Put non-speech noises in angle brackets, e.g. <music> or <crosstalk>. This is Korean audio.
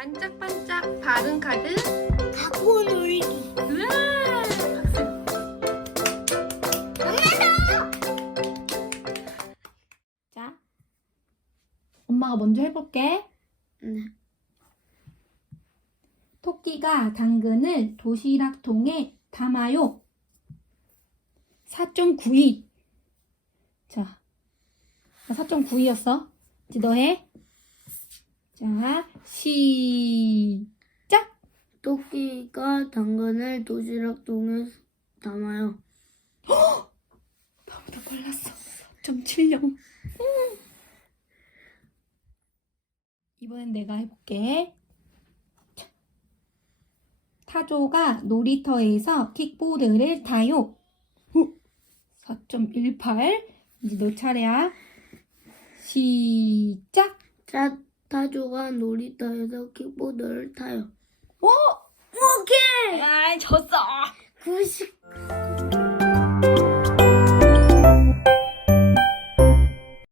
반짝반짝 바른 카드. 갖고 놀기. 우와! 박수. 자, 엄마가 먼저 해볼게. 네. 토끼가 당근을 도시락통에 담아요. 4.92. 자, 4.92였어. 이제 너 해. 자, 시작. 토끼가 당근을 도시락 통에 담아요. <gasps> 나보다 빨랐어. 4.70. 이번엔 내가 해볼게. 자. 타조가 놀이터에서 킥보드를 타요. 4.18. 이제 너 차례야. 시작. 자, 타조가 놀이터에서 킥보드를 타요. 오! 오케이! 아, 졌어. 99.